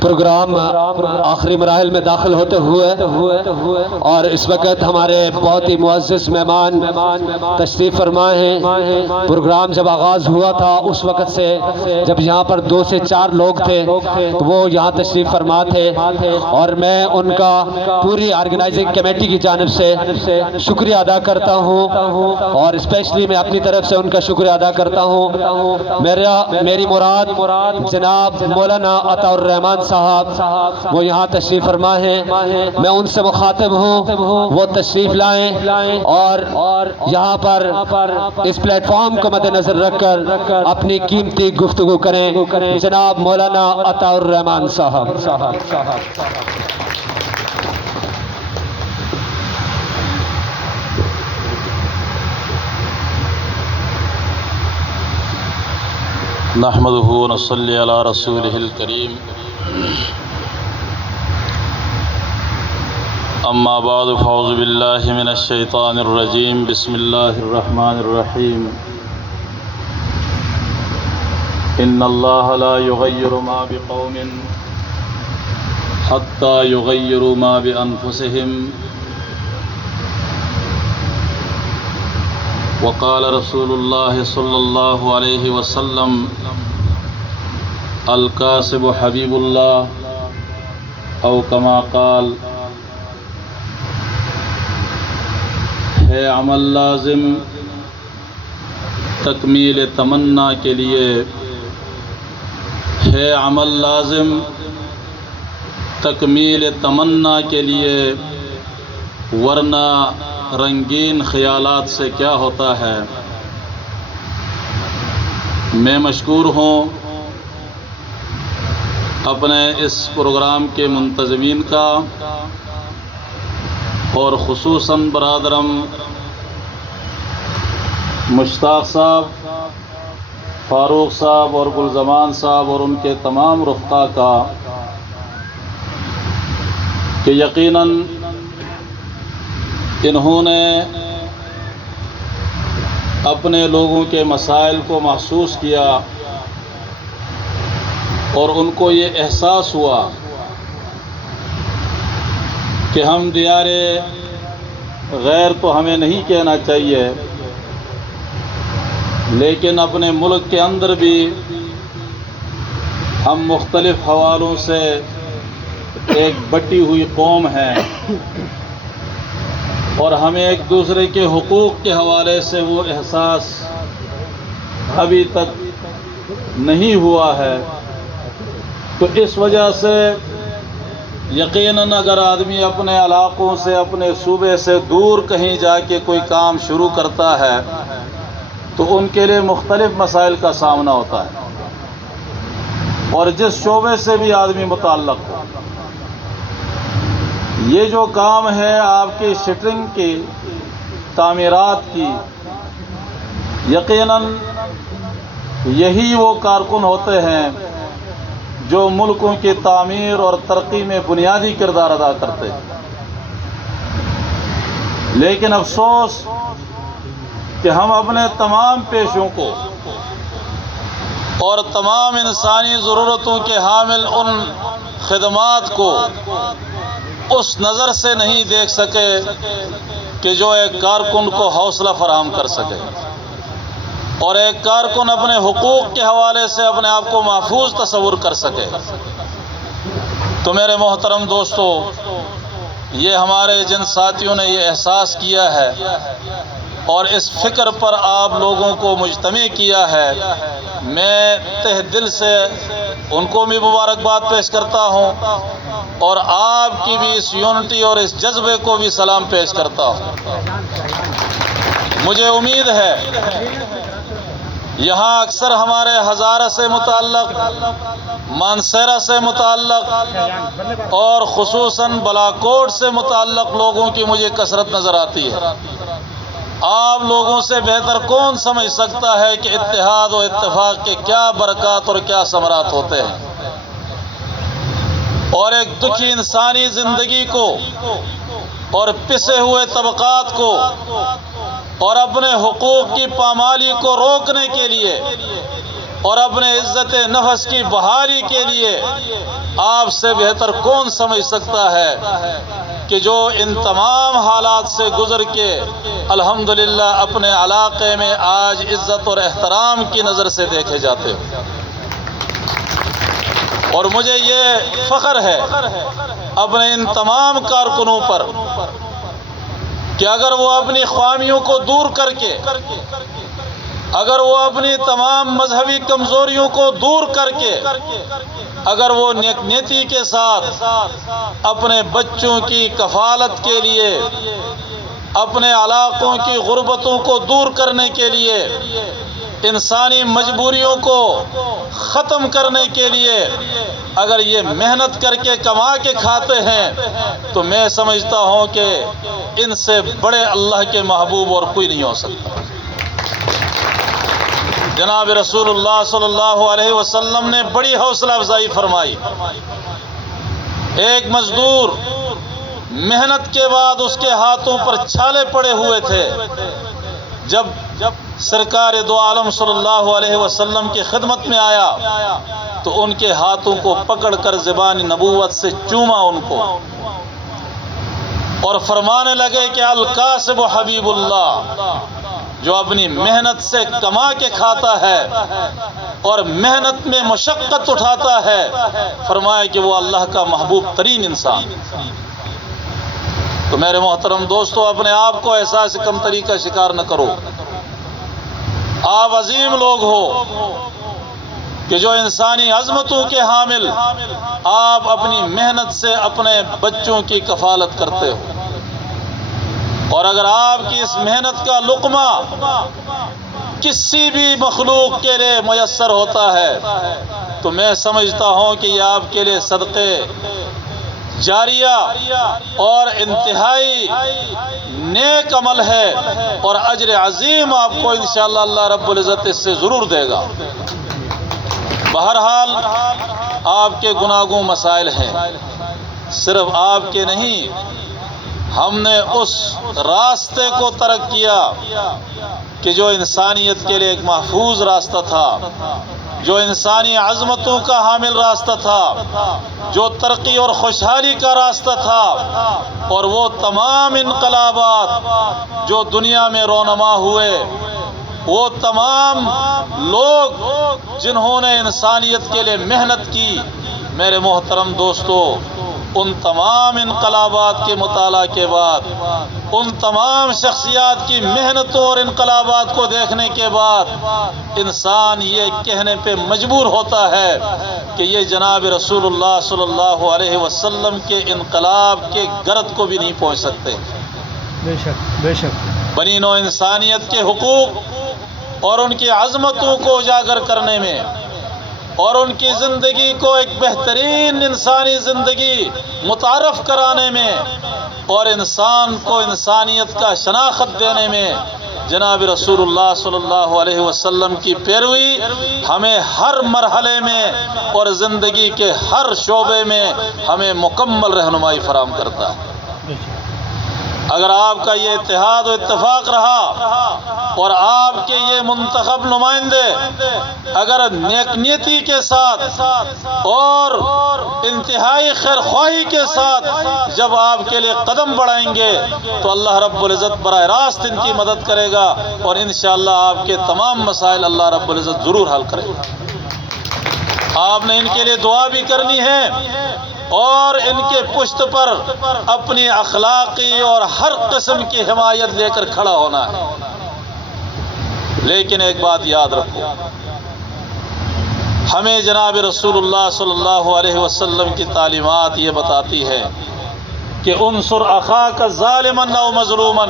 Programme آخری مراحل میں داخل ہوتے ہوئے اور اس وقت ہمارے بہت ہی معزز مہمان تشریف فرما ہیں۔ پروگرام جب آغاز ہوا تھا اس وقت سے جب یہاں پر 2 سے 4 لوگ تھے تو وہ یہاں تشریف فرما تھے، اور میں ان کا پوری آرگنائزنگ کمیٹی کی جانب سے شکریہ ادا کرتا ہوں، اور اسپیشلی میں اپنی طرف سے ان کا شکریہ ادا کرتا ہوں۔ میری مراد جناب مولانا عطا الرحمان صاحب وہ یہاں تشریف فرما ہیں، میں ان سے مخاطب ہوں وہ تشریف لائیں اور یہاں پر اس پلیٹ فارم کو مد نظر رکھ کر اپنی قیمتی گفتگو کریں۔ جناب مولانا عطا الرحمان صاحب۔ نحمده ونصلي على رسوله الكريم، اما بعد فاعوذ بالله من الشيطان الرجيم، بسم الله الرحمن الرحيم۔ ان الله لا يغير ما بقوم حتى يغيروا ما بانفسهم، وقال رسول الله صلى الله عليه وسلم: الکاسب حبیب اللہ، او کما قال۔ ہے عمل لازم تکمیل تمنا کے لیے، ہے عمل لازم تکمیل تمنا کے لیے، ورنہ رنگین خیالات سے کیا ہوتا ہے۔ میں مشکور ہوں اپنے اس پروگرام کے منتظمین کا، اور خصوصاً برادرم مشتاق صاحب، فاروق صاحب اور گلزمان صاحب اور ان کے تمام رفقا کا، کہ یقیناً انہوں نے اپنے لوگوں کے مسائل کو محسوس کیا، اور ان کو یہ احساس ہوا کہ ہم دیار غیر تو ہمیں نہیں کہنا چاہیے، لیکن اپنے ملک کے اندر بھی ہم مختلف حوالوں سے ایک بٹی ہوئی قوم ہیں، اور ہمیں ایک دوسرے کے حقوق کے حوالے سے وہ احساس ابھی تک نہیں ہوا ہے۔ تو اس وجہ سے یقیناً اگر آدمی اپنے علاقوں سے، اپنے صوبے سے دور کہیں جا کے کوئی کام شروع کرتا ہے تو ان کے لیے مختلف مسائل کا سامنا ہوتا ہے، اور جس شعبے سے بھی آدمی متعلق ہو۔ یہ جو کام ہے آپ کی شٹرنگ کی، تعمیرات کی، یقیناً یہی وہ کارکن ہوتے ہیں جو ملکوں کی تعمیر اور ترقی میں بنیادی کردار ادا کرتے ہیں۔ لیکن افسوس کہ ہم اپنے تمام پیشوں کو اور تمام انسانی ضرورتوں کے حامل ان خدمات کو اس نظر سے نہیں دیکھ سکے کہ جو ایک کارکن کو حوصلہ فراہم کر سکے، اور ایک کارکن اپنے حقوق کے حوالے سے اپنے آپ کو محفوظ تصور کر سکے۔ تو میرے محترم دوستو، یہ ہمارے جن ساتھیوں نے یہ احساس کیا ہے اور اس فکر پر آپ لوگوں کو مجتمع کیا ہے، میں تہ دل سے ان کو بھی مبارکباد پیش کرتا ہوں، اور آپ کی بھی اس یونٹی اور اس جذبے کو بھی سلام پیش کرتا ہوں۔ مجھے امید ہے یہاں اکثر ہمارے ہزارہ سے متعلق، مانسیرہ سے متعلق اور خصوصاً بلاکوٹ سے متعلق لوگوں کی مجھے کثرت نظر آتی ہے۔ آپ لوگوں سے بہتر کون سمجھ سکتا ہے کہ اتحاد و اتفاق کے کیا برکات اور کیا ثمرات ہوتے ہیں، اور ایک دکھی انسانی زندگی کو اور پسے ہوئے طبقات کو اور اپنے حقوق کی پامالی کو روکنے کے لیے اور اپنے عزت نفس کی بحالی کے لیے آپ سے بہتر کون سمجھ سکتا ہے کہ جو ان تمام حالات سے گزر کے الحمدللہ اپنے علاقے میں آج عزت اور احترام کی نظر سے دیکھے جاتے ہو۔ اور مجھے یہ فخر ہے اپنے ان تمام کارکنوں پر کہ اگر وہ اپنی خوامیوں کو دور کر کے، اگر وہ اپنی تمام مذہبی کمزوریوں کو دور کر کے، اگر وہ نیک نیتی کے ساتھ اپنے بچوں کی کفالت کے لیے، اپنے علاقوں کی غربتوں کو دور کرنے کے لیے، انسانی مجبوریوں کو ختم کرنے کے لیے اگر یہ محنت کر کے کما کے کھاتے ہیں تو میں سمجھتا ہوں کہ ان سے بڑے اللہ کے محبوب اور کوئی نہیں ہو سکتا۔ جناب رسول اللہ صلی اللہ علیہ وسلم نے بڑی حوصلہ افزائی فرمائی۔ ایک مزدور محنت کے بعد اس کے ہاتھوں پر چھالے پڑے ہوئے تھے، جب سرکار دو عالم صلی اللہ علیہ وسلم کی خدمت میں آیا تو ان کے ہاتھوں کو پکڑ کر زبان نبوت سے چوما ان کو، اور فرمانے لگے کہ الکاسب حبیب اللہ، جو اپنی محنت سے کما کے کھاتا ہے اور محنت میں مشقت اٹھاتا ہے، فرمایا کہ وہ اللہ کا محبوب ترین انسان۔ تو میرے محترم دوستو، اپنے آپ کو احساس کمتری کا شکار نہ کرو۔ آپ عظیم لوگ ہو کہ جو انسانی عظمتوں کے حامل، آپ اپنی محنت سے اپنے بچوں کی کفالت کرتے ہو، اور اگر آپ کی اس محنت کا لقمہ کسی بھی مخلوق کے لیے میسر ہوتا ہے تو میں سمجھتا ہوں کہ یہ آپ کے لیے صدقے جاریہ اور انتہائی نیک عمل ہے، اور اجر عظیم آپ کو انشاءاللہ اللہ رب العزت اس سے ضرور دے گا۔ بہرحال آپ کے گناہوں مسائل ہیں، صرف آپ کے نہیں، ہم نے اس راستے کو ترک کیا کہ جو انسانیت کے لیے ایک محفوظ راستہ تھا، جو انسانی عظمتوں کا حامل راستہ تھا، جو ترقی اور خوشحالی کا راستہ تھا، اور وہ تمام انقلابات جو دنیا میں رونما ہوئے، وہ تمام لوگ جنہوں نے انسانیت کے لیے محنت کی، میرے محترم دوستو، ان تمام انقلابات کے مطالعہ کے بعد، ان تمام شخصیات کی محنتوں اور انقلابات کو دیکھنے کے بعد انسان یہ کہنے پہ مجبور ہوتا ہے کہ یہ جناب رسول اللہ صلی اللہ علیہ وسلم کے انقلاب کے گرد کو بھی نہیں پہنچ سکتے۔ بے شک بے شک۔ بنی نوع انسانیت کے حقوق اور ان کی عظمتوں کو اجاگر کرنے میں، اور ان کی زندگی کو ایک بہترین انسانی زندگی متعارف کرانے میں، اور انسان کو انسانیت کا شناخت دینے میں جناب رسول اللہ صلی اللہ علیہ وسلم کی پیروی ہمیں ہر مرحلے میں اور زندگی کے ہر شعبے میں ہمیں مکمل رہنمائی فراہم کرتا ہے۔ اگر آپ کا یہ اتحاد و اتفاق رہا اور آپ کے یہ منتخب نمائندے اگر نیک نیتی کے ساتھ اور انتہائی خیر خواہی کے ساتھ جب آپ کے لیے قدم بڑھائیں گے تو اللہ رب العزت براہ راست ان کی مدد کرے گا، اور انشاءاللہ آپ کے تمام مسائل اللہ رب العزت ضرور حل کرے گا۔ آپ نے ان کے لیے دعا بھی کرنی ہے اور ان کے پشت پر اپنی اخلاقی اور ہر قسم کی حمایت لے کر کھڑا ہونا ہے۔ لیکن ایک بات یاد رکھو، ہمیں جناب رسول اللہ صلی اللہ علیہ وسلم کی تعلیمات یہ بتاتی ہے کہ انصر اخاک ظالما او مظلوما،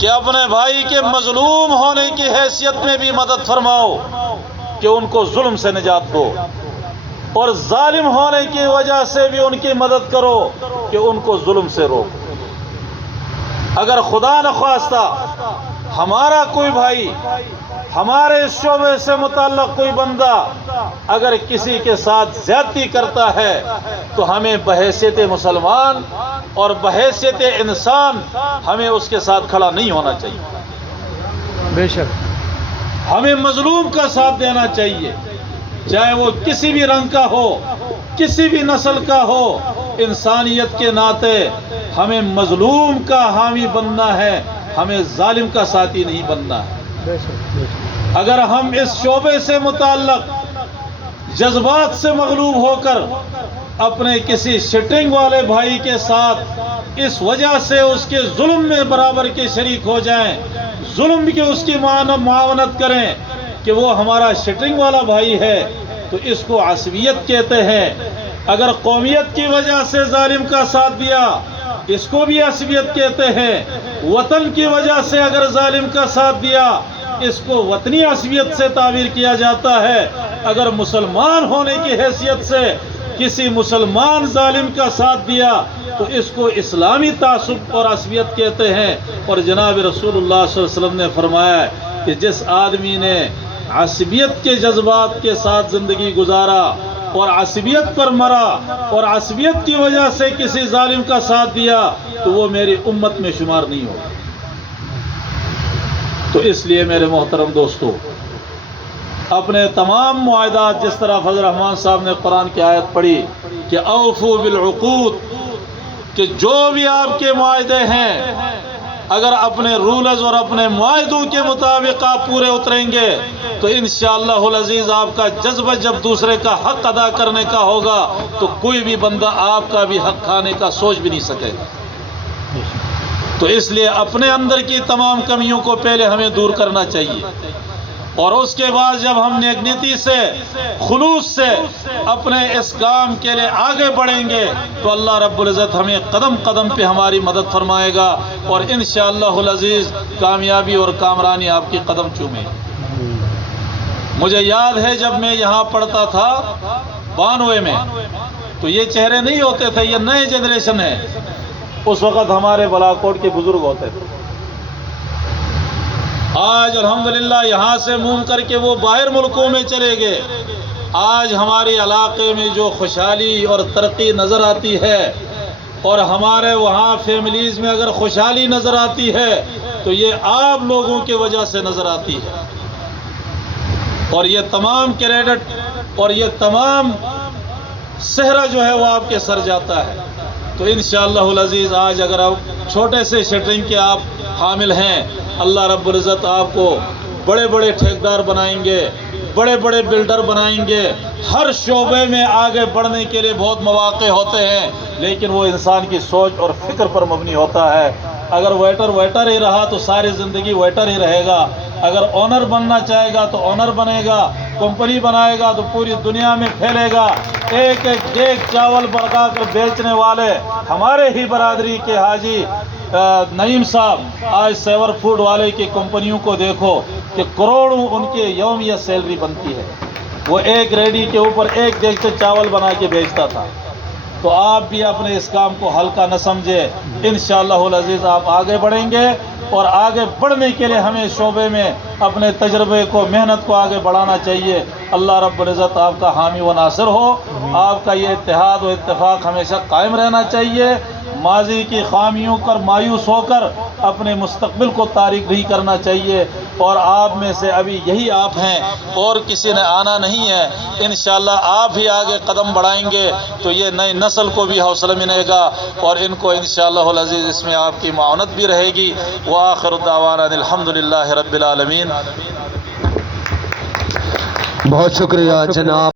کہ اپنے بھائی کے مظلوم ہونے کی حیثیت میں بھی مدد فرماؤ کہ ان کو ظلم سے نجات دو، اور ظالم ہونے کی وجہ سے بھی ان کی مدد کرو کہ ان کو ظلم سے روکو۔ اگر خدا نخواستہ ہمارا کوئی بھائی، ہمارے اس شعبے سے متعلق کوئی بندہ اگر کسی کے ساتھ زیادتی کرتا ہے تو ہمیں بحیثیت مسلمان اور بحیثیت انسان ہمیں اس کے ساتھ کھڑا نہیں ہونا چاہیے۔ بے شک۔ ہمیں مظلوم کا ساتھ دینا چاہیے، چاہے وہ کسی بھی رنگ کا ہو، کسی بھی نسل کا ہو۔ انسانیت کے ناطے ہمیں مظلوم کا حامی بننا ہے، ہمیں ظالم کا ساتھی نہیں بننا ہے۔ بے شک بے شک اگر ہم اس شعبے سے متعلق جذبات سے مغلوب ہو کر اپنے کسی سٹنگ والے بھائی کے ساتھ اس وجہ سے اس کے ظلم میں برابر کے شریک ہو جائیں، ظلم کی اس کی معاونت کریں کہ وہ ہمارا سٹنگ والا بھائی ہے، تو اس کو عصبیت کہتے ہیں۔ اگر قومیت کی وجہ سے ظالم کا ساتھ دیا، اس کو بھی عصبیت کہتے ہیں۔ وطن کی وجہ سے اگر ظالم کا ساتھ دیا، اس کو وطنی عصبیت سے تعبیر کیا جاتا ہے۔ اگر مسلمان ہونے کی حیثیت سے کسی مسلمان ظالم کا ساتھ دیا تو اس کو اسلامی تعصب اور عصبیت کہتے ہیں۔ اور جناب رسول اللہ صلی اللہ علیہ وسلم نے فرمایا کہ جس آدمی نے عصبیت کے جذبات کے ساتھ زندگی گزارا اور عصبیت پر مرا اور عصبیت کی وجہ سے کسی ظالم کا ساتھ دیا تو وہ میری امت میں شمار نہیں ہوگا۔ تو اس لیے میرے محترم دوستو، اپنے تمام معاہدات، جس طرح فضل الرحمان صاحب نے قرآن کی آیت پڑھی کہ اوفو بالعقود، کہ جو بھی آپ کے معاہدے ہیں اگر اپنے رولز اور اپنے معاہدوں کے مطابق آپ پورے اتریں گے تو انشاءاللہ العزیز آپ کا جذبہ جب دوسرے کا حق ادا کرنے کا ہوگا تو کوئی بھی بندہ آپ کا بھی حق کھانے کا سوچ بھی نہیں سکے گا۔ تو اس لیے اپنے اندر کی تمام کمیوں کو پہلے ہمیں دور کرنا چاہیے، اور اس کے بعد جب ہم نیک نیتی سے، خلوص سے اپنے اس کام کے لیے آگے بڑھیں گے تو اللہ رب العزت ہمیں قدم قدم پہ ہماری مدد فرمائے گا، اور انشاءاللہ العزیز کامیابی اور کامرانی آپ کی قدم چومے۔ مجھے یاد ہے جب میں یہاں پڑھتا تھا 92 میں، تو یہ چہرے نہیں ہوتے تھے، یہ نئے جنریشن ہے۔ اس وقت ہمارے بالاکوٹ کے بزرگ ہوتے تھے۔ آج الحمدللہ یہاں سے موم کر کے وہ باہر ملکوں میں چلے گئے۔ آج ہمارے علاقے میں جو خوشحالی اور ترقی نظر آتی ہے، اور ہمارے وہاں فیملیز میں اگر خوشحالی نظر آتی ہے تو یہ آپ لوگوں کی وجہ سے نظر آتی ہے، اور یہ تمام کریڈٹ اور یہ تمام صحرا جو ہے وہ آپ کے سر جاتا ہے۔ تو انشاءاللہ العزیز آج اگر آپ چھوٹے سے شٹرنگ کے آپ حامل ہیں، اللہ رب العزت آپ کو بڑے بڑے ٹھیکیدار بنائیں گے، بڑے بڑے بلڈر بنائیں گے۔ ہر شعبے میں آگے بڑھنے کے لیے بہت مواقع ہوتے ہیں، لیکن وہ انسان کی سوچ اور فکر پر مبنی ہوتا ہے۔ اگر ویٹر ہی رہا تو ساری زندگی ویٹر ہی رہے گا، اگر آنر بننا چاہے گا تو آنر بنے گا، کمپنی بنائے گا تو پوری دنیا میں پھیلے گا۔ ایک ایک دیگ چاول بڑھا کر بیچنے والے ہمارے ہی برادری کے حاجی نعیم صاحب، آج سیور فوڈ والے کی کمپنیوں کو دیکھو کہ کروڑوں ان کے یومیہ سیلری بنتی ہے۔ وہ ایک ریڈی کے اوپر ایک دیگ سے چاول بنا کے بیچتا تھا۔ تو آپ بھی اپنے اس کام کو ہلکا نہ سمجھے، انشاءاللہ العزیز آپ آگے بڑھیں گے، اور آگے بڑھنے کے لیے ہمیں شعبے میں اپنے تجربے کو، محنت کو آگے بڑھانا چاہیے۔ اللہ رب العزت آپ کا حامی و ناصر ہو۔ آپ کا یہ اتحاد و اتفاق ہمیشہ قائم رہنا چاہیے۔ ماضی کی خامیوں پر مایوس ہو کر اپنے مستقبل کو تاریک نہیں کرنا چاہیے، اور آپ میں سے ابھی یہی آپ ہیں اور کسی نے آنا نہیں ہے۔ انشاءاللہ آپ ہی آگے قدم بڑھائیں گے تو یہ نئی نسل کو بھی حوصلہ ملے گا، اور ان کو انشاءاللہ العزیز اس میں آپ کی معاونت بھی رہے گی۔ وآخر دعوانا الحمدللہ رب العالمین۔ بہت شکریہ جناب۔